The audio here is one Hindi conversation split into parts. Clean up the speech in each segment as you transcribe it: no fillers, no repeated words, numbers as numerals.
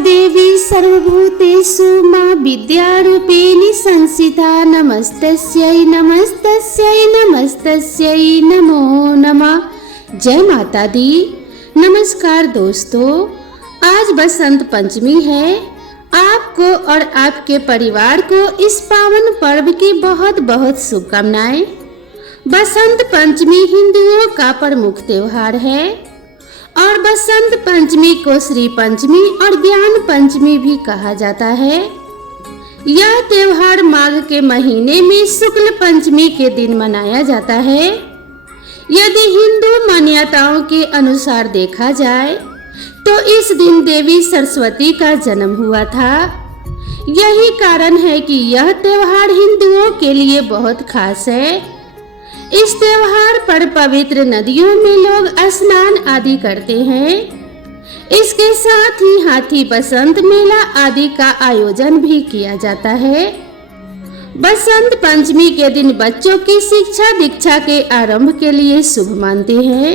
देवी सर्वभूतेषु मां विद्यारूपिणी संस्थिता नमस्तस्यै नमस्तस्यै नमस्तस्यै नमो नमः। जय माता दी। नमस्कार दोस्तों, आज बसंत पंचमी है। आपको और आपके परिवार को इस पावन पर्व की बहुत बहुत शुभकामनाएं। बसंत पंचमी हिंदुओं का प्रमुख त्योहार है और बसंत पंचमी को श्री पंचमी और ज्ञान पंचमी भी कहा जाता है। यह त्योहार माघ के महीने में शुक्ल पंचमी के दिन मनाया जाता है। यदि हिंदू मान्यताओं के अनुसार देखा जाए तो इस दिन देवी सरस्वती का जन्म हुआ था। यही कारण है कि यह त्योहार हिंदुओं के लिए बहुत खास है। इस त्योहार पर पवित्र नदियों में लोग स्नान आदि करते हैं। इसके साथ ही हाथी बसंत मेला आदि का आयोजन भी किया जाता है। बसंत पंचमी के दिन बच्चों की शिक्षा दीक्षा के आरंभ के लिए शुभ मानते हैं।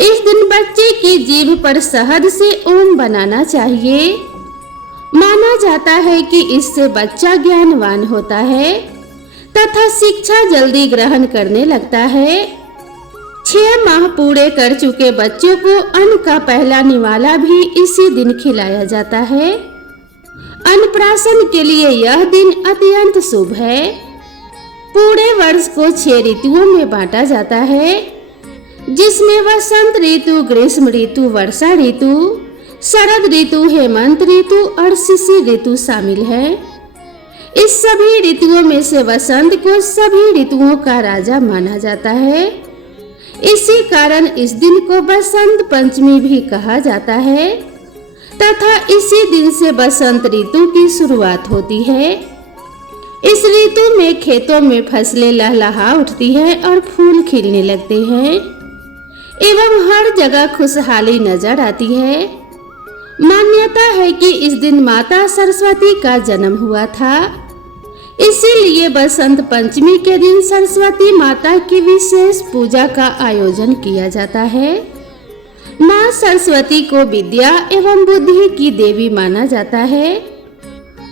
इस दिन बच्चे की जीभ पर शहद से ओम बनाना चाहिए। माना जाता है कि इससे बच्चा ज्ञानवान होता है तथा शिक्षा जल्दी ग्रहण करने लगता है। 6 माह पूरे कर चुके बच्चों को अन्न का पहला निवाला भी इसी दिन खिलाया जाता है। अन्नप्राशन के लिए यह दिन अत्यंत शुभ है। पूरे वर्ष को 6 ऋतुओं में बांटा जाता है, जिसमें वसंत ऋतु, ग्रीष्म ऋतु, वर्षा ऋतु, शरद ऋतु, हेमंत ऋतु और शिशिर ऋतु शामिल है। इस सभी ऋतुओं में से वसंत को सभी ऋतुओं का राजा माना जाता है। इसी कारण इस दिन को बसंत पंचमी भी कहा जाता है तथा इसी दिन से बसंत ऋतु की शुरुआत होती है। इस ऋतु में खेतों में फसलें लहलहा उठती है और फूल खिलने लगते हैं एवं हर जगह खुशहाली नजर आती है। मान्यता है कि इस दिन माता सरस्वती का जन्म हुआ था, इसीलिए बसंत पंचमी के दिन सरस्वती माता की विशेष पूजा का आयोजन किया जाता है। मां सरस्वती को विद्या एवं बुद्धि की देवी माना जाता है।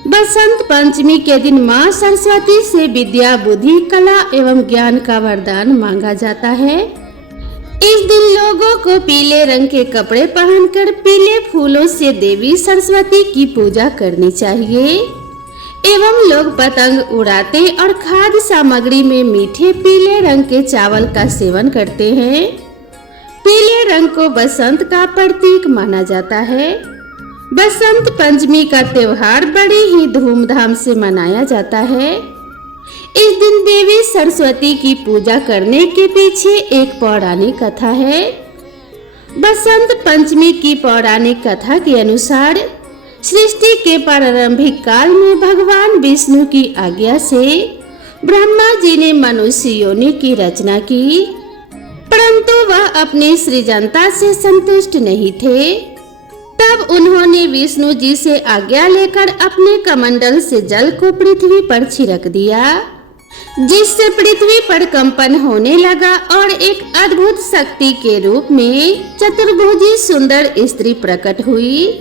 बसंत पंचमी के दिन मां सरस्वती से विद्या, बुद्धि, कला एवं ज्ञान का वरदान मांगा जाता है। इस दिन लोगों को पीले रंग के कपड़े पहनकर पीले फूलों से देवी सरस्वती की पूजा करनी चाहिए एवं लोग पतंग उड़ाते और खाद्य सामग्री में मीठे पीले रंग के चावल का सेवन करते हैं। पीले रंग को बसंत का प्रतीक माना जाता है। बसंत पंचमी का त्योहार बड़ी ही धूमधाम से मनाया जाता है। इस दिन देवी सरस्वती की पूजा करने के पीछे एक पौराणिक कथा है। बसंत पंचमी की पौराणिक कथा के अनुसार सृष्टि के प्रारंभिक काल में भगवान विष्णु की आज्ञा से ब्रह्मा जी ने मनुष्य योनि की रचना की, परंतु वह अपनी सृजनता से संतुष्ट नहीं थे। तब उन्होंने विष्णु जी से आज्ञा लेकर अपने कमंडल से जल को पृथ्वी पर छिड़क दिया, जिससे पृथ्वी पर कंपन होने लगा और एक अद्भुत शक्ति के रूप में चतुर्भुजी सुंदर स्त्री प्रकट हुई,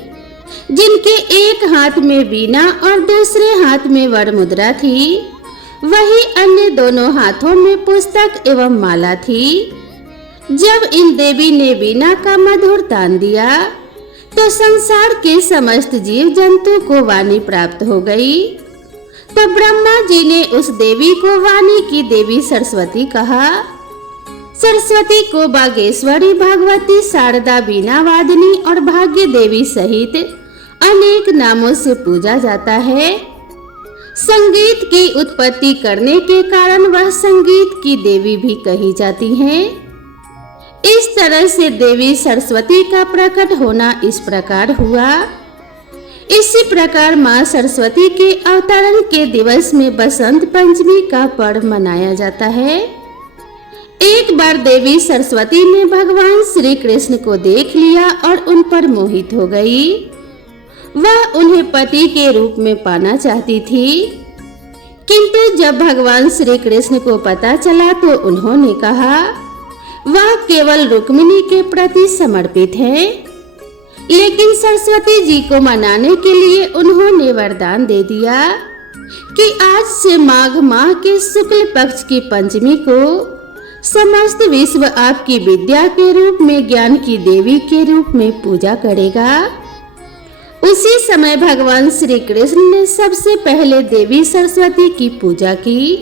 जिनके एक हाथ में वीणा और दूसरे हाथ में वरमुद्रा थी। वही अन्य दोनों हाथों में पुस्तक एवं माला थी। जब इन देवी ने वीणा का मधुर तान दिया तो संसार के समस्त जीव जंतु को वाणी प्राप्त हो गई। तब ब्रह्मा जी ने उस देवी को वाणी की देवी सरस्वती कहा। सरस्वती को बागेश्वरी, भगवती, शारदा, बीना वादिनी और भाग्य देवी सहित अनेक नामों से पूजा जाता है। संगीत की उत्पत्ति करने के कारण वह संगीत की देवी भी कही जाती हैं। इस तरह से देवी सरस्वती का प्रकट होना इस प्रकार हुआ। इसी प्रकार मां सरस्वती के अवतरण के दिवस में बसंत पंचमी का पर्व मनाया जाता है। एक बार देवी सरस्वती ने भगवान श्री कृष्ण को देख लिया और उन पर मोहित हो गई। वह उन्हें पति के रूप में पाना चाहती थी, किंतु जब भगवान श्री कृष्ण को पता चला तो उन्होंने कहा वह केवल रुक्मिणी के प्रति समर्पित है। लेकिन सरस्वती जी को मनाने के लिए उन्होंने वरदान दे दिया कि आज से माघ माह के शुक्ल पक्ष की पंचमी को समस्त विश्व आपकी विद्या के रूप में, ज्ञान की देवी के रूप में पूजा करेगा। उसी समय भगवान श्री कृष्ण ने सबसे पहले देवी सरस्वती की पूजा की।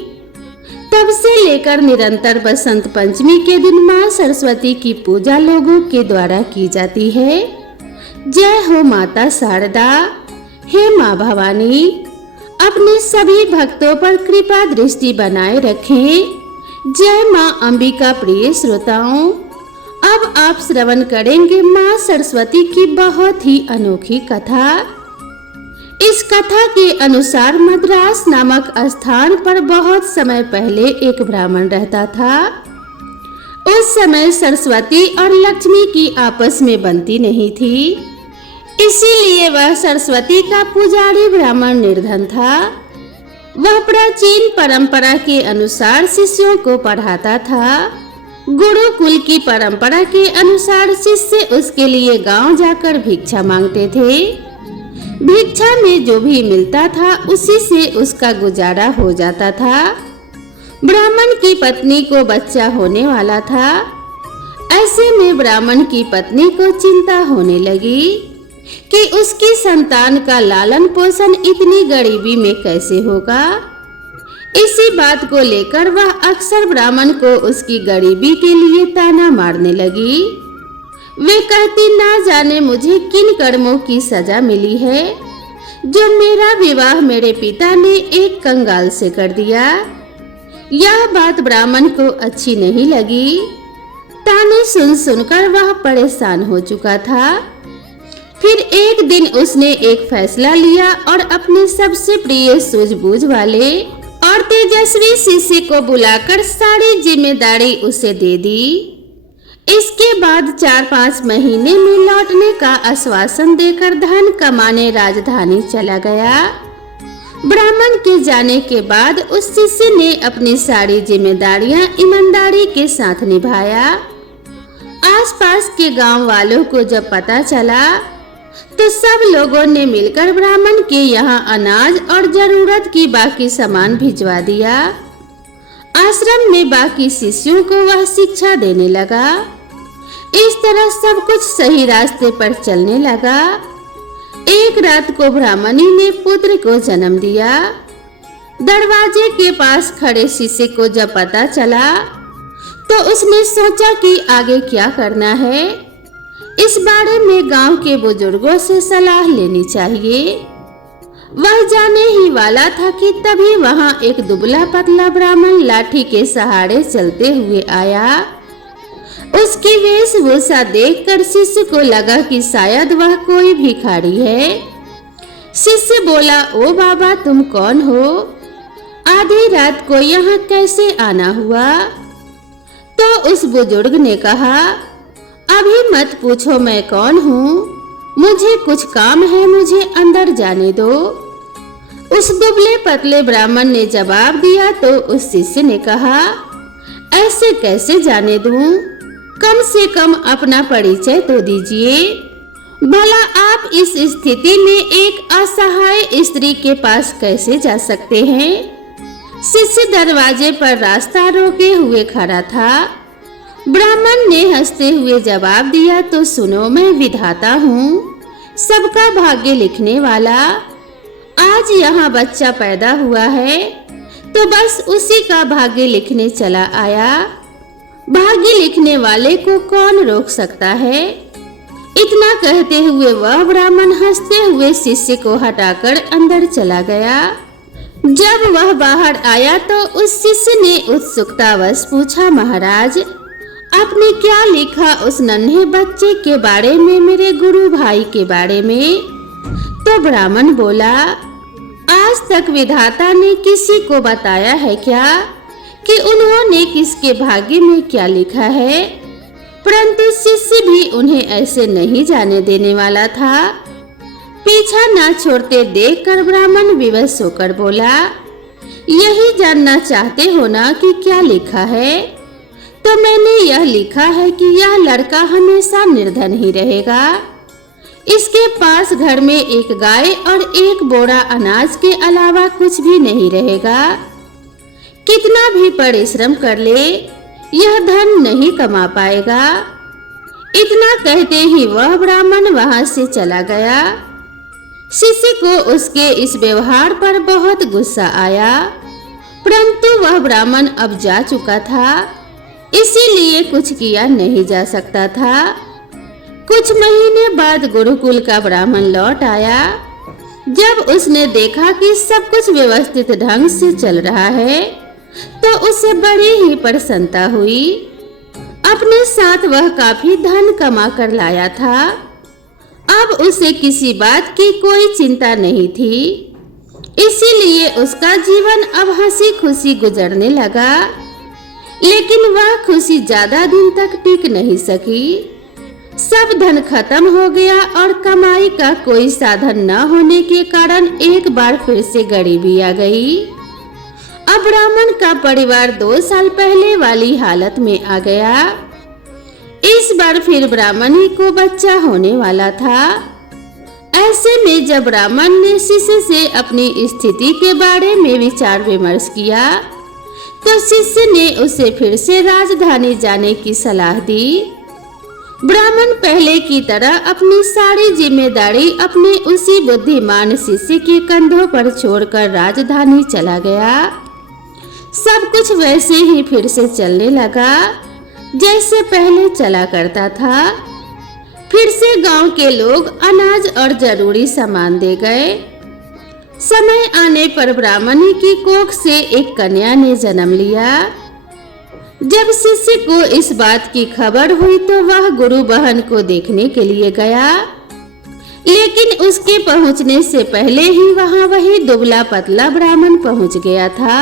तब से लेकर निरंतर बसंत पंचमी के दिन मां सरस्वती की पूजा लोगों के द्वारा की जाती है। जय हो माता शारदा, हे मां भवानी, अपने सभी भक्तों पर कृपा दृष्टि बनाए रखें। जय मां अंबिका। प्रिय श्रोताओं, अब आप श्रवण करेंगे मां सरस्वती की बहुत ही अनोखी कथा। इस कथा के अनुसार मद्रास नामक स्थान पर बहुत समय पहले एक ब्राह्मण रहता था। उस समय सरस्वती और लक्ष्मी की आपस में बनती नहीं थी, इसीलिए वह सरस्वती का पुजारी ब्राह्मण निर्धन था। वह प्राचीन परंपरा के अनुसार शिष्यों को पढ़ाता था। गुरुकुल की परंपरा के अनुसार शिष्य उसके लिए गांव जाकर भिक्षा मांगते थे। भिक्षा में जो भी मिलता था उसी से उसका गुजारा हो जाता था। ब्राह्मण की पत्नी को बच्चा होने वाला था। ऐसे में ब्राह्मण की पत्नी को चिंता होने लगी कि उसकी संतान का लालन पोषण इतनी गरीबी में कैसे होगा। इसी बात को लेकर वह अक्सर ब्राह्मण को उसकी गरीबी के लिए ताना मारने लगी। वे कहती, ना जाने मुझे किन कर्मों की सजा मिली है जो मेरा विवाह मेरे पिता ने एक कंगाल से कर दिया। यह बात ब्राह्मण को अच्छी नहीं लगी। ताने सुन सुनकर वह परेशान हो चुका था। फिर एक दिन उसने एक फैसला लिया और अपने सबसे प्रिय सूझबूझ वाले और तेजस्वी शिष्य को बुलाकर सारी जिम्मेदारी उसे दे दी। इसके बाद 4-5 महीने में लौटने का आश्वासन देकर धन कमाने राजधानी चला गया। ब्राह्मण के जाने के बाद उस शिष्य ने अपनी सारी जिम्मेदारियां ईमानदारी के साथ निभाया। आसपास के गांव वालों को जब पता चला तो सब लोगों ने मिलकर ब्राह्मण के यहाँ अनाज और जरूरत की बाकी सामान भिजवा दिया। आश्रम में बाकी शिष्यों को वह शिक्षा देने लगा। इस तरह सब कुछ सही रास्ते पर चलने लगा। एक रात को ब्राह्मणी ने पुत्र को जन्म दिया। दरवाजे के पास खड़े शिष्य को जब पता चला तो उसने सोचा कि आगे क्या करना है। इस बारे में गांव के बुजुर्गों से सलाह लेनी चाहिए। वह जाने ही वाला था कि तभी वहां एक दुबला पतला ब्राह्मण लाठी के सहारे चलते हुए आया। उसकी वेशभूषा देखकर शिष्य को लगा कि शायद वह कोई भिखारी है। शिष्य बोला, ओ बाबा, तुम कौन हो? आधी रात को यहाँ कैसे आना हुआ? तो उस बुजुर्ग ने कहा, अभी मत पूछो मैं कौन हूँ, मुझे कुछ काम है, मुझे अंदर जाने दो। उस दुबले पतले ब्राह्मण ने जवाब दिया तो उस शिष्य ने कहा, ऐसे कैसे जाने दूं? कम से कम अपना परिचय तो दीजिए। भला आप इस स्थिति में एक असहाय स्त्री के पास कैसे जा सकते हैं? शिष्य दरवाजे पर रास्ता रोके हुए खड़ा था। ब्राह्मण ने हंसते हुए जवाब दिया, तो सुनो, मैं विधाता हूँ, सबका भाग्य लिखने वाला। आज यहाँ बच्चा पैदा हुआ है तो बस उसी का भाग्य लिखने चला आया। भाग्य लिखने वाले को कौन रोक सकता है? इतना कहते हुए वह ब्राह्मण हंसते हुए शिष्य को हटाकर अंदर चला गया। जब वह बाहर आया तो उस शिष्य ने उत्सुकतावश पूछा, महाराज, आपने क्या लिखा उस नन्हे बच्चे के बारे में, मेरे गुरु भाई के बारे में? तो ब्राह्मण बोला, आज तक विधाता ने किसी को बताया है क्या कि उन्होंने किसके भाग्य में क्या लिखा है? परंतु शिष्य भी उन्हें ऐसे नहीं जाने देने वाला था। पीछा ना छोड़ते देखकर ब्राह्मण विवश होकर बोला, यही जानना चाहते हो ना कि क्या लिखा है? तो मैंने यह लिखा है कि यह लड़का हमेशा निर्धन ही रहेगा। इसके पास घर में एक गाय और एक बोरा अनाज के अलावा कुछ भी नहीं रहेगा। कितना भी परिश्रम कर ले, यह धन नहीं कमा पाएगा। इतना कहते ही वह ब्राह्मण वहां से चला गया। शिष्य को उसके इस व्यवहार पर बहुत गुस्सा आया, परंतु वह ब्राह्मण अब जा चुका था, इसीलिए कुछ किया नहीं जा सकता था। कुछ महीने बाद गुरुकुल का ब्राह्मण लौट आया। जब उसने देखा कि सब कुछ व्यवस्थित ढंग से चल रहा है, तो उसे बड़ी ही प्रसन्नता हुई। अपने साथ वह काफी धन कमा कर लाया था। अब उसे किसी बात की कोई चिंता नहीं थी, इसीलिए उसका जीवन अब हंसी खुशी गुजरने लगा। लेकिन वह खुशी ज्यादा दिन तक टिक नहीं सकी। सब धन खत्म हो गया और कमाई का कोई साधन न होने के कारण एक बार फिर से गरीबी आ गई। अब ब्राह्मण का परिवार 2 साल पहले वाली हालत में आ गया। इस बार फिर ब्राह्मणी को बच्चा होने वाला था। ऐसे में जब ब्राह्मण ने शिष्य से अपनी स्थिति के बारे में विचार विमर्श किया, तो शिष्य ने उसे फिर से राजधानी जाने की सलाह दी। ब्राह्मण पहले की तरह अपनी सारी जिम्मेदारी अपने उसी बुद्धिमान शिष्य के कंधों पर छोड़कर राजधानी चला गया। सब कुछ वैसे ही फिर से चलने लगा जैसे पहले चला करता था। फिर से गांव के लोग अनाज और जरूरी सामान दे गए। समय आने पर ब्राह्मणी की कोख से एक कन्या ने जन्म लिया। जब शिष्य को इस बात की खबर हुई तो वह गुरु बहन को देखने के लिए गया, लेकिन उसके पहुंचने से पहले ही वहां वही दुबला पतला ब्राह्मण पहुंच गया था,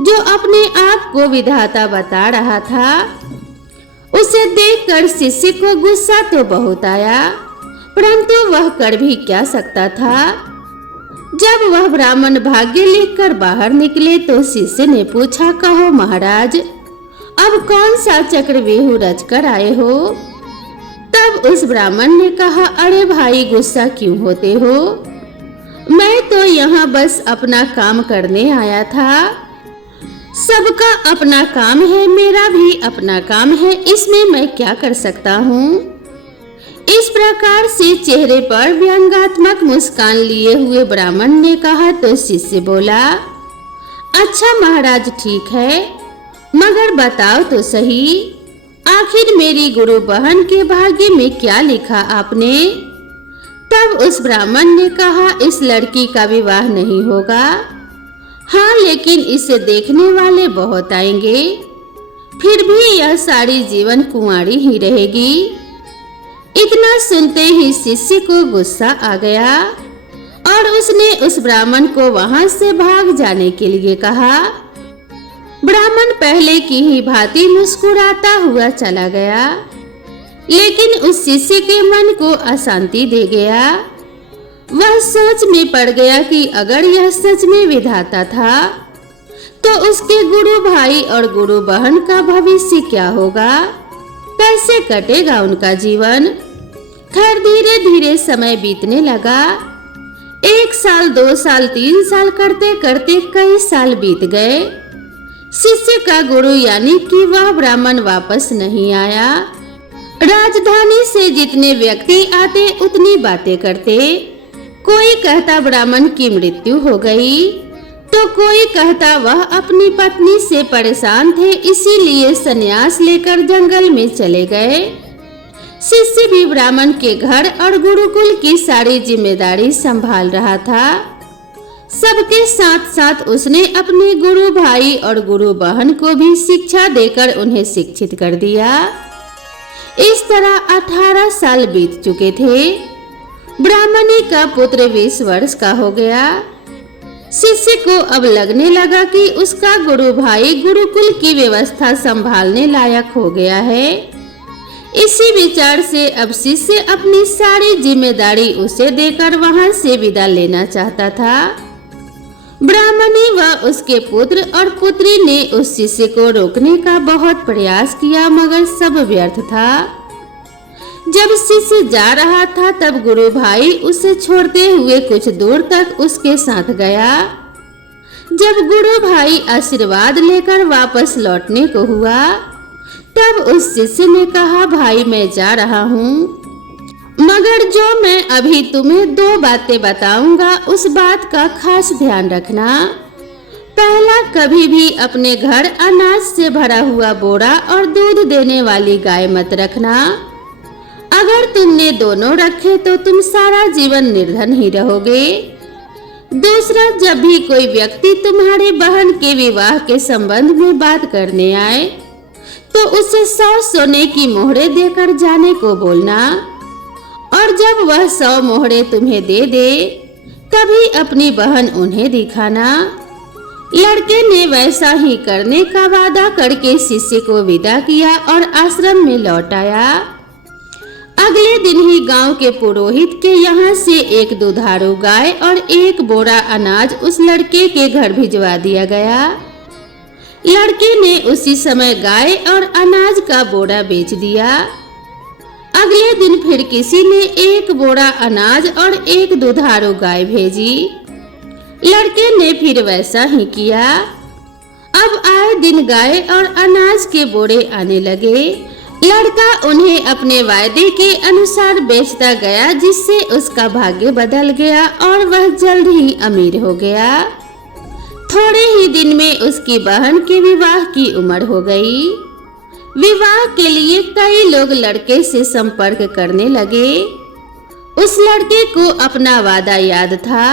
जो अपने आप को विधाता बता रहा था। उसे देखकर शिष्य को गुस्सा तो बहुत आया, परंतु वह कर भी क्या सकता था। जब वह ब्राह्मण भाग्य लेकर बाहर निकले तो शिष्य ने पूछा, कहो महाराज, अब कौन सा चक्रव्यूह रच कर आए हो? तब उस ब्राह्मण ने कहा, अरे भाई गुस्सा क्यों होते हो? मैं तो यहाँ बस अपना काम करने आया था। सबका अपना काम है, मेरा भी अपना काम है, इसमें मैं क्या कर सकता हूँ? इस प्रकार से चेहरे पर व्यंग्यात्मक मुस्कान लिए हुए ब्राह्मण ने कहा तो शिष्य बोला, अच्छा महाराज ठीक है, मगर बताओ तो सही, आखिर मेरी गुरु बहन के भाग्य में क्या लिखा आपने? तब उस ब्राह्मण ने कहा, इस लड़की का विवाह नहीं होगा। हाँ, लेकिन इसे देखने वाले बहुत आएंगे, फिर भी यह सारी जीवन कुंवारी ही रहेगी। इतना सुनते ही शिष्य को गुस्सा आ गया और उसने उस ब्राह्मण को वहां से भाग जाने के लिए कहा। ब्राह्मण पहले की ही भांति मुस्कुराता हुआ चला गया, लेकिन उस शिष्य के मन को अशांति दे गया। वह सोच में पड़ गया कि अगर यह सच में विधाता था तो उसके गुरु भाई और गुरु बहन का भविष्य क्या होगा, कैसे कटेगा उनका जीवन। खैर धीरे धीरे समय बीतने लगा। 1 साल, 2 साल, 3 साल करते करते कई साल बीत गए। शिष्य का गुरु यानी कि वह ब्राह्मण वापस नहीं आया। राजधानी से जितने व्यक्ति आते उतनी बातें करते। कोई कहता ब्राह्मण की मृत्यु हो गई, तो कोई कहता वह अपनी पत्नी से परेशान थे, इसीलिए संन्यास लेकर जंगल में चले गए। शिष्य भी ब्राह्मण के घर और गुरुकुल की सारी जिम्मेदारी संभाल रहा था। सबके साथ साथ उसने अपने गुरु भाई और गुरु बहन को भी शिक्षा देकर उन्हें शिक्षित कर दिया। इस तरह 18 साल बीत चुके थे। ब्राह्मणी का पुत्र 20 वर्ष का हो गया। शिष्य को अब लगने लगा कि उसका गुरु भाई गुरुकुल की व्यवस्था संभालने लायक हो गया है। इसी विचार से अब शिष्य अपनी सारी जिम्मेदारी उसे देकर वहां से विदा लेना चाहता था। ब्राह्मणी व उसके पुत्र और पुत्री ने उस शिष्य को रोकने का बहुत प्रयास किया, मगर सब व्यर्थ था। जब शिष्य जा रहा था तब गुरु भाई उसे छोड़ते हुए कुछ दूर तक उसके साथ गया। जब गुरु भाई आशीर्वाद लेकर वापस लौटने को हुआ तब उस शिष्य ने कहा, भाई मैं जा रहा हूँ, मगर जो मैं अभी तुम्हें 2 बातें बताऊंगा उस बात का खास ध्यान रखना। पहला, कभी भी अपने घर अनाज से भरा हुआ बोरा और दूध देने वाली गाय मत रखना। अगर तुमने दोनों रखे तो तुम सारा जीवन निर्धन ही रहोगे। दूसरा, जब भी कोई व्यक्ति तुम्हारे बहन के विवाह के संबंध में बात करने आए तो उसे 100 सोने की मोहरे देकर जाने को बोलना, और जब वह 100 मोहरे तुम्हें दे दे तभी अपनी बहन उन्हें दिखाना। लड़के ने वैसा ही करने का वादा करके शिष्य को विदा किया और आश्रम में लौट आया। अगले दिन ही गांव के पुरोहित के यहाँ से एक दुधारू गाय और 1 बोरा अनाज उस लड़के के घर भिजवा दिया गया। लड़के ने उसी समय गाय और अनाज का बोरा बेच दिया। अगले दिन फिर किसी ने 1 बोरा अनाज और 1 दुधारू गाय भेजी। लड़के ने फिर वैसा ही किया। अब आए दिन गाय और अनाज के बोरे आने लगे। लड़का उन्हें अपने वायदे के अनुसार बेचता गया, जिससे उसका भाग्य बदल गया और वह जल्द ही अमीर हो गया। थोड़े ही दिन में उसकी बहन के विवाह की उम्र हो गई। विवाह के लिए कई लोग लड़के से संपर्क करने लगे। उस लड़के को अपना वादा याद था।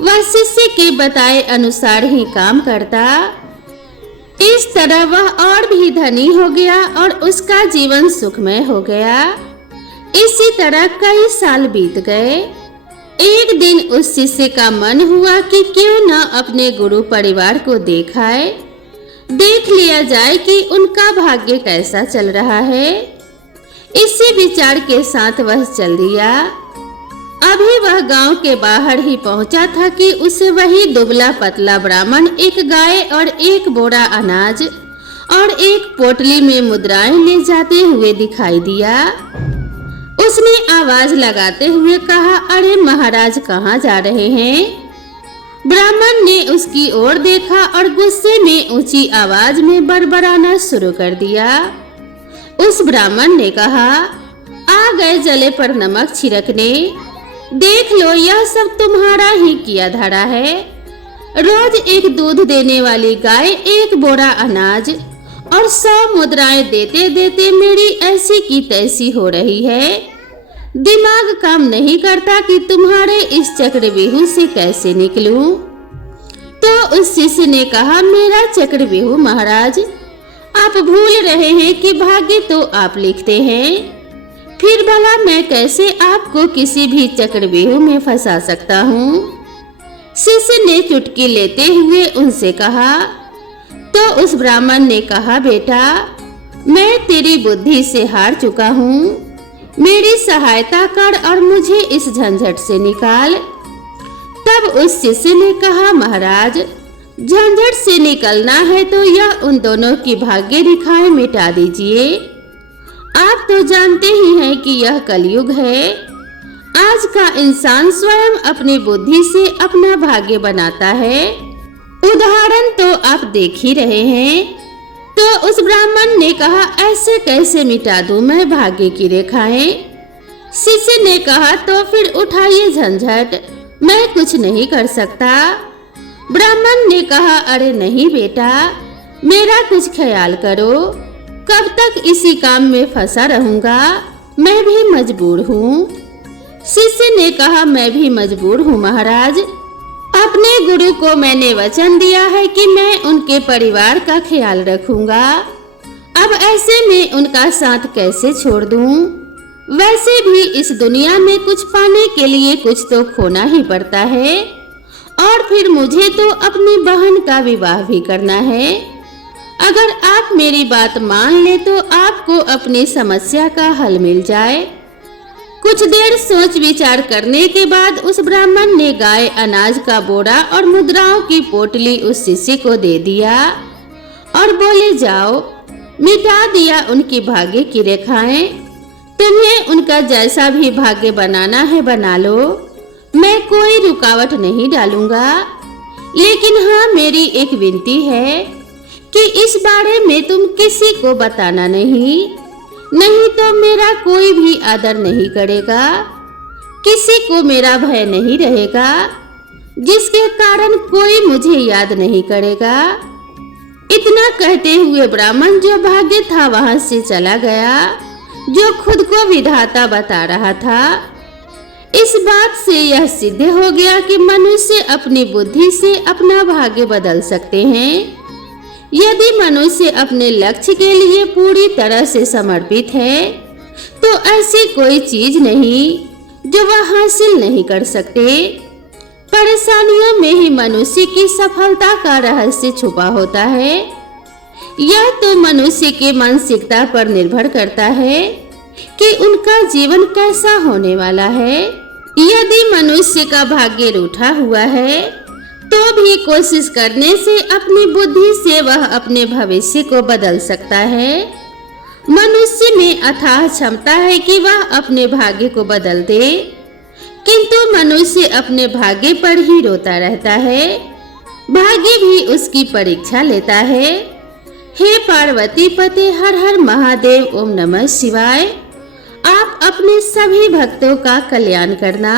वह शिष्य के बताए अनुसार ही काम करता। इस तरह वह और भी धनी हो गया और उसका जीवन सुखमय हो गया। इसी तरह कई साल बीत गए। एक दिन उस शिष्य का मन हुआ कि क्यों न अपने गुरु परिवार को देख लिया जाए कि उनका भाग्य कैसा चल रहा है। इसी विचार के साथ वह चल दिया। अभी वह गांव के बाहर ही पहुंचा था कि उसे वही दुबला पतला ब्राह्मण 1 गाय और 1 बोरा अनाज और 1 पोटली में मुद्राएं ले जाते हुए दिखाई दिया। उसने आवाज लगाते हुए कहा, अरे महाराज कहाँ जा रहे हैं? ब्राह्मण ने उसकी ओर देखा और गुस्से में ऊंची आवाज में बड़बड़ाना शुरू कर दिया। उस ब्राह्मण ने कहा, आ गए जले पर नमक छिड़कने। देख लो, यह सब तुम्हारा ही किया धरा है। रोज 1 दूध देने वाली गाय, 1 बोरा अनाज और 100 मुद्राएं देते देते मेरी ऐसी की तैसी हो रही है। दिमाग काम नहीं करता कि तुम्हारे इस चक्रव्यूह से कैसे निकलूं। तो उस शिष्य ने कहा, मेरा चक्रव्यूह महाराज, आप भूल रहे हैं कि भाग्य तो आप लिखते हैं। फिर भला मैं कैसे आपको किसी भी चक्रव्यूह में फंसा सकता हूँ? शिष्य ने चुटकी लेते हुए उनसे कहा। तो उस ब्राह्मण ने कहा, बेटा, मैं तेरी बुद्धि से हार चुका हूँ। मेरी सहायता कर और मुझे इस झंझट से निकाल। तब उस शिष्य ने कहा, महाराज, झंझट से निकलना है तो यह उन दोनों की भाग्य रेखाएं मिटा दीजिए। आप तो जानते ही हैं कि यह कलयुग है। आज का इंसान स्वयं अपनी बुद्धि से अपना भाग्य बनाता है। उदाहरण तो आप देख ही रहे हैं। तो उस ब्राह्मण ने कहा, ऐसे कैसे मिटा दूं मैं भाग्य की रेखाएं? शिष्य ने कहा, तो फिर उठाइए झंझट, मैं कुछ नहीं कर सकता। ब्राह्मण ने कहा, अरे नहीं बेटा, मेरा कुछ ख्याल करो। कब तक इसी काम में फंसा रहूंगा? मैं भी मजबूर हूँ। शिष्य ने कहा, मैं भी मजबूर हूँ महाराज। अपने गुरु को मैंने वचन दिया है कि मैं उनके परिवार का ख्याल रखूंगा। अब ऐसे में उनका साथ कैसे छोड़ दूं? वैसे भी इस दुनिया में कुछ पाने के लिए कुछ तो खोना ही पड़ता है, और फिर मुझे तो अपनी बहन का विवाह भी करना है। अगर आप मेरी बात मान ले तो आपको अपनी समस्या का हल मिल जाए। कुछ देर सोच विचार करने के बाद उस ब्राह्मण ने गाय, अनाज का बोरा और मुद्राओं की पोटली उस शिष्य को दे दिया और बोले, जाओ, मिटा दिया उनकी भाग्य की रेखाएं। तुम्हें उनका जैसा भी भाग्य बनाना है बना लो, मैं कोई रुकावट नहीं डालूंगा। लेकिन हाँ, मेरी एक विनती है कि इस बारे में तुम किसी को बताना नहीं तो मेरा कोई भी आदर नहीं करेगा, किसी को मेरा भय नहीं रहेगा, जिसके कारण कोई मुझे याद नहीं करेगा। इतना कहते हुए ब्राह्मण जो भाग्य था वहां से चला गया, जो खुद को विधाता बता रहा था। इस बात से यह सिद्ध हो गया कि मनुष्य अपनी बुद्धि से अपना भाग्य बदल सकते हैं। यदि मनुष्य अपने लक्ष्य के लिए पूरी तरह से समर्पित है तो ऐसी कोई चीज नहीं जो वह हासिल नहीं कर सकते। परेशानियों में ही मनुष्य की सफलता का रहस्य छुपा होता है। यह तो मनुष्य के मानसिकता पर निर्भर करता है कि उनका जीवन कैसा होने वाला है। यदि मनुष्य का भाग्य रूठा हुआ है तो भी कोशिश करने से अपनी बुद्धि से वह अपने भविष्य को बदल सकता है। मनुष्य में अथाह क्षमता है कि वह अपने भाग्य को बदल दे, किंतु मनुष्य अपने भाग्य पर ही रोता रहता है। भाग्य भी उसकी परीक्षा लेता है। हे पार्वती पते हर हर महादेव, ओम नमः शिवाय। आप अपने सभी भक्तों का कल्याण करना।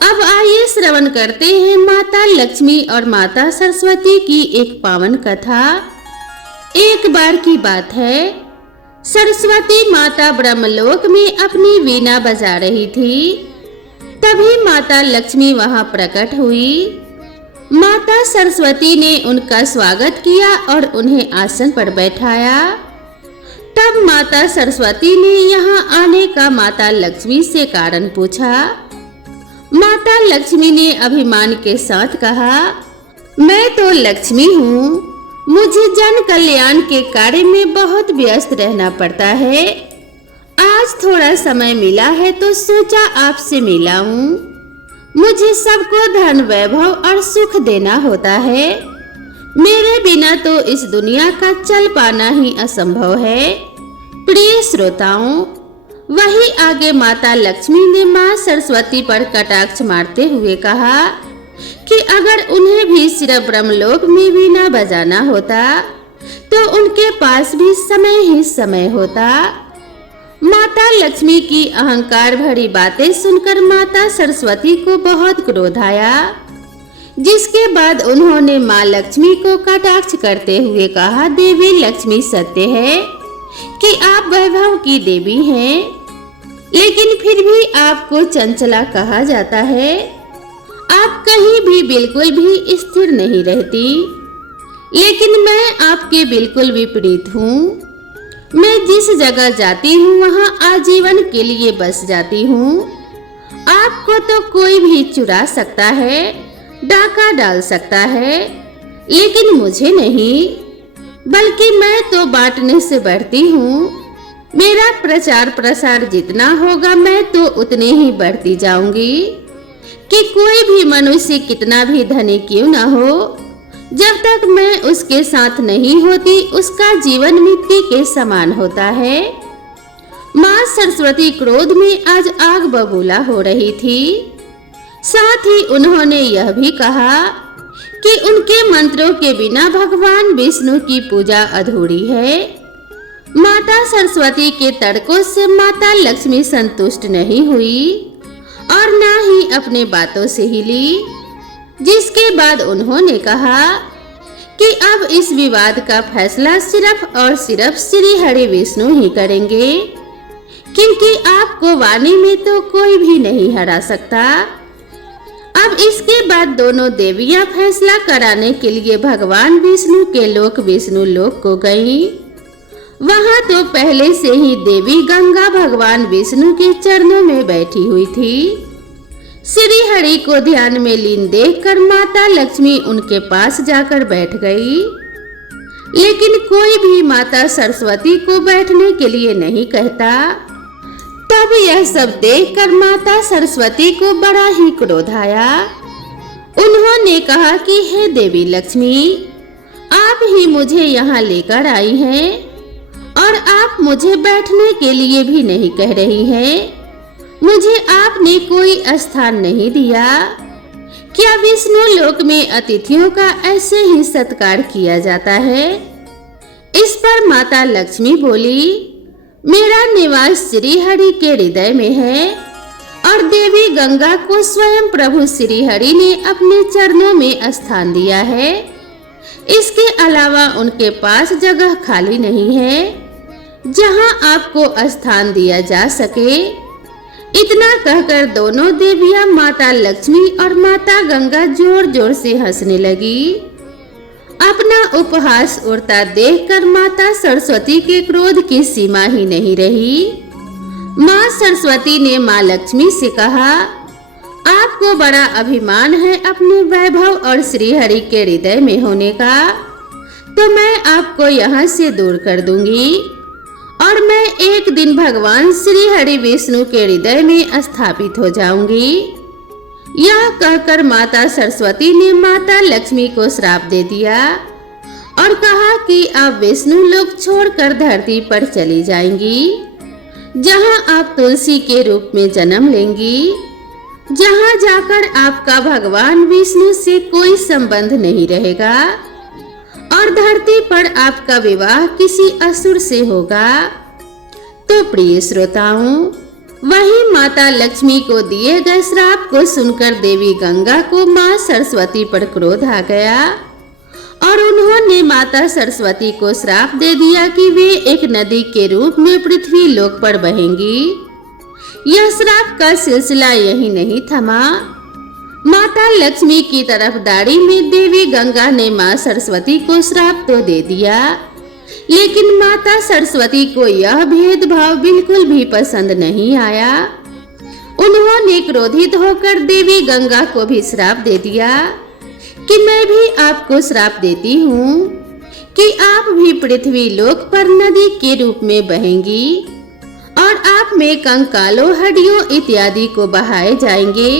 अब आइए श्रवण करते हैं माता लक्ष्मी और माता सरस्वती की एक पावन कथा। एक बार की बात है, सरस्वती माता ब्रह्मलोक में अपनी वीणा बजा रही थी। तभी माता लक्ष्मी वहां प्रकट हुई। माता सरस्वती ने उनका स्वागत किया और उन्हें आसन पर बैठाया। तब माता सरस्वती ने यहाँ आने का माता लक्ष्मी से कारण पूछा। माता लक्ष्मी ने अभिमान के साथ कहा, मैं तो लक्ष्मी हूँ, मुझे जन कल्याण के कार्य में बहुत व्यस्त रहना पड़ता है। आज थोड़ा समय मिला है तो सोचा आपसे मिलाऊं। मुझे सबको धन वैभव और सुख देना होता है। मेरे बिना तो इस दुनिया का चल पाना ही असंभव है। प्रिय श्रोताओं, वही आगे माता लक्ष्मी ने माँ सरस्वती पर कटाक्ष मारते हुए कहा कि अगर उन्हें भी सिर्फ ब्रह्मलोक में वीणा बजाना होता तो उनके पास भी समय ही समय होता। माता लक्ष्मी की अहंकार भरी बातें सुनकर माता सरस्वती को बहुत क्रोध आया, जिसके बाद उन्होंने माँ लक्ष्मी को कटाक्ष करते हुए कहा, देवी लक्ष्मी सत्य है कि आप वैभव की देवी हैं, लेकिन फिर भी आपको चंचला कहा जाता है। आप कहीं भी बिल्कुल भी स्थिर नहीं रहती, लेकिन मैं आपके बिल्कुल विपरीत हूँ। मैं जिस जगह जाती हूँ वहाँ आजीवन के लिए बस जाती हूँ। आपको तो कोई भी चुरा सकता है, डाका डाल सकता है, लेकिन मुझे नहीं, बल्कि मैं तो बांटने से बढ़ती हूँ। मेरा प्रचार प्रसार जितना होगा मैं तो उतने ही बढ़ती जाऊंगी कि कोई भी मनुष्य कितना भी धनी क्यों ना हो, जब तक मैं उसके साथ नहीं होती उसका जीवन मिट्टी के समान होता है। माँ सरस्वती क्रोध में आज आग बबूला हो रही थी। साथ ही उन्होंने यह भी कहा कि उनके मंत्रों के बिना भगवान विष्णु की पूजा अधूरी है। माता सरस्वती के तर्कों से माता लक्ष्मी संतुष्ट नहीं हुई और ना ही अपने बातों से हिली, जिसके बाद उन्होंने कहा कि अब इस विवाद का फैसला सिर्फ और सिर्फ श्री हरि विष्णु ही करेंगे, क्योंकि आपको वाणी में तो कोई भी नहीं हरा सकता। अब इसके बाद दोनों देवियां फैसला कराने के लिए भगवान विष्णु के लोक विष्णु लोक को गईं। वहां तो पहले से ही देवी गंगा भगवान विष्णु के चरणों में बैठी हुई थी। श्री हरि को ध्यान में लीन देखकर माता लक्ष्मी उनके पास जाकर बैठ गई, लेकिन कोई भी माता सरस्वती को बैठने के लिए नहीं कहता। तब यह सब देखकर माता सरस्वती को बड़ा ही क्रोध आया। उन्होंने कहा कि हे देवी लक्ष्मी, आप ही मुझे यहाँ लेकर आई हैं और आप मुझे बैठने के लिए भी नहीं कह रही हैं। मुझे आपने कोई स्थान नहीं दिया। क्या विष्णु लोक में अतिथियों का ऐसे ही सत्कार किया जाता है? इस पर माता लक्ष्मी बोली, मेरा निवास श्री हरि के हृदय में है और देवी गंगा को स्वयं प्रभु श्री हरि ने अपने चरणों में स्थान दिया है। इसके अलावा उनके पास जगह खाली नहीं है जहां आपको स्थान दिया जा सके। इतना कहकर दोनों देवियां माता लक्ष्मी और माता गंगा जोर जोर से हंसने लगी। अपना उपहास उड़ता देखकर माता सरस्वती के क्रोध की सीमा ही नहीं रही। माँ सरस्वती ने माँ लक्ष्मी से कहा, आपको बड़ा अभिमान है अपने वैभव और श्री हरि के हृदय में होने का, तो मैं आपको यहाँ से दूर कर दूंगी और मैं एक दिन भगवान श्री हरि विष्णु के हृदय में स्थापित हो जाऊंगी। यह कहकर माता सरस्वती ने माता लक्ष्मी को श्राप दे दिया और कहा कि आप विष्णु लोक छोड़कर धरती पर चली जाएंगी, जहां आप तुलसी के रूप में जन्म लेंगी, जहां जाकर आपका भगवान विष्णु से कोई संबंध नहीं रहेगा और धरती पर आपका विवाह किसी असुर से होगा। तो प्रिय श्रोताओं, वही माता लक्ष्मी को दिए गए श्राप को सुनकर देवी गंगा को माँ सरस्वती पर क्रोध आ गया और उन्होंने माता सरस्वती को श्राप दे दिया कि वे एक नदी के रूप में पृथ्वी लोक पर बहेंगी। यह श्राप का सिलसिला यही नहीं थमा। माता लक्ष्मी की तरफदारी में देवी गंगा ने माँ सरस्वती को श्राप तो दे दिया, लेकिन माता सरस्वती को यह भेदभाव बिल्कुल भी पसंद नहीं आया। उन्होंने क्रोधित होकर देवी गंगा को भी श्राप दे दिया कि मैं भी आपको श्राप देती हूँ कि आप भी पृथ्वी लोक पर नदी के रूप में बहेंगी और आप में कंकालों, हड्डियों इत्यादि को बहाए जाएंगे।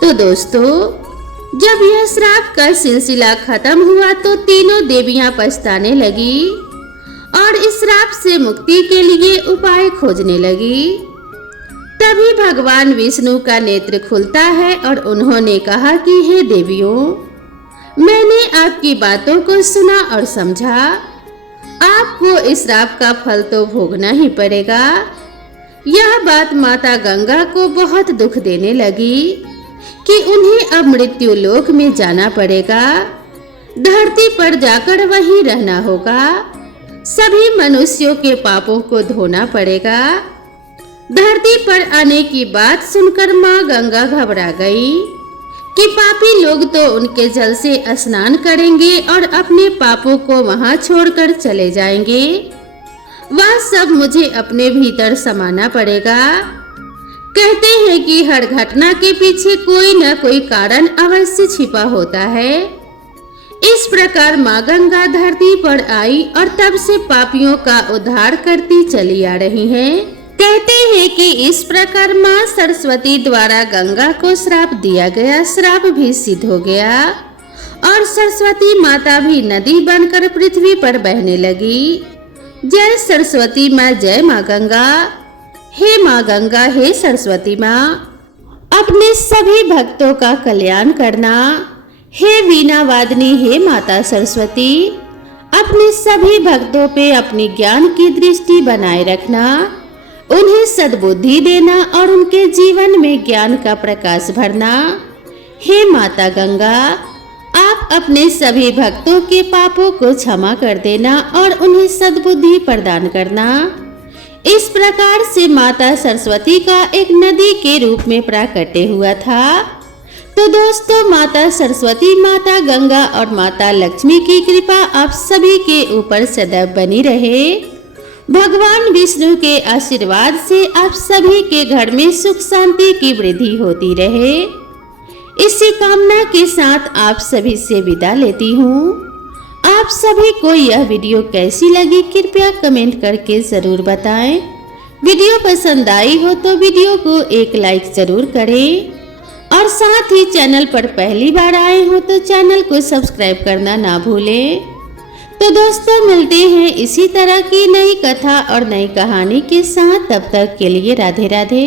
तो दोस्तों, जब यह श्राप का सिलसिला खत्म हुआ तो तीनों देवियां पछताने लगी और इस श्राप से मुक्ति के लिए उपाय खोजने लगी। तभी भगवान विष्णु का नेत्र खुलता है और उन्होंने कहा कि हे देवियों, मैंने आपकी बातों को सुना और समझा। आपको इस श्राप का फल तो भोगना ही पड़ेगा। यह बात माता गंगा को बहुत दुख देने लगी कि उन्हें अब मृत्यु लोक में जाना पड़ेगा, धरती पर जाकर वहीं रहना होगा, सभी मनुष्यों के पापों को धोना पड़ेगा। धरती पर आने की बात सुनकर माँ गंगा घबरा गई कि पापी लोग तो उनके जल से स्नान करेंगे और अपने पापों को वहां छोड़कर चले जाएंगे। वह सब मुझे अपने भीतर समाना पड़ेगा। कहते हैं कि हर घटना के पीछे कोई न कोई कारण अवश्य छिपा होता है। इस प्रकार माँ गंगा धरती पर आई और तब से पापियों का उद्धार करती चली आ रही हैं। कहते हैं कि इस प्रकार माँ सरस्वती द्वारा गंगा को श्राप दिया गया श्राप भी सिद्ध हो गया और सरस्वती माता भी नदी बनकर पृथ्वी पर बहने लगी। जय सरस्वती माँ, जय माँ गंगा। हे माँ गंगा, हे सरस्वती माँ, अपने सभी भक्तों का कल्याण करना। हे वीणा वादनी, हे माता सरस्वती, अपने सभी भक्तों पे अपनी ज्ञान की दृष्टि बनाए रखना, उन्हें सद्बुद्धि देना और उनके जीवन में ज्ञान का प्रकाश भरना। हे माता गंगा, आप अपने सभी भक्तों के पापों को क्षमा कर देना और उन्हें सद्बुद्धि प्रदान करना। इस प्रकार से माता सरस्वती का एक नदी के रूप में प्राकट्य हुआ था। तो दोस्तों, माता सरस्वती, माता गंगा और माता लक्ष्मी की कृपा आप सभी के ऊपर सदैव बनी रहे। भगवान विष्णु के आशीर्वाद से आप सभी के घर में सुख शांति की वृद्धि होती रहे। इसी कामना के साथ आप सभी से विदा लेती हूँ। आप सभी को यह वीडियो कैसी लगी कृपया कमेंट करके जरूर बताएं। वीडियो पसंद आई हो तो वीडियो को एक लाइक जरूर करें और साथ ही चैनल पर पहली बार आए हो तो चैनल को सब्सक्राइब करना ना भूलें। तो दोस्तों मिलते हैं इसी तरह की नई कथा और नई कहानी के साथ। तब तक के लिए राधे राधे।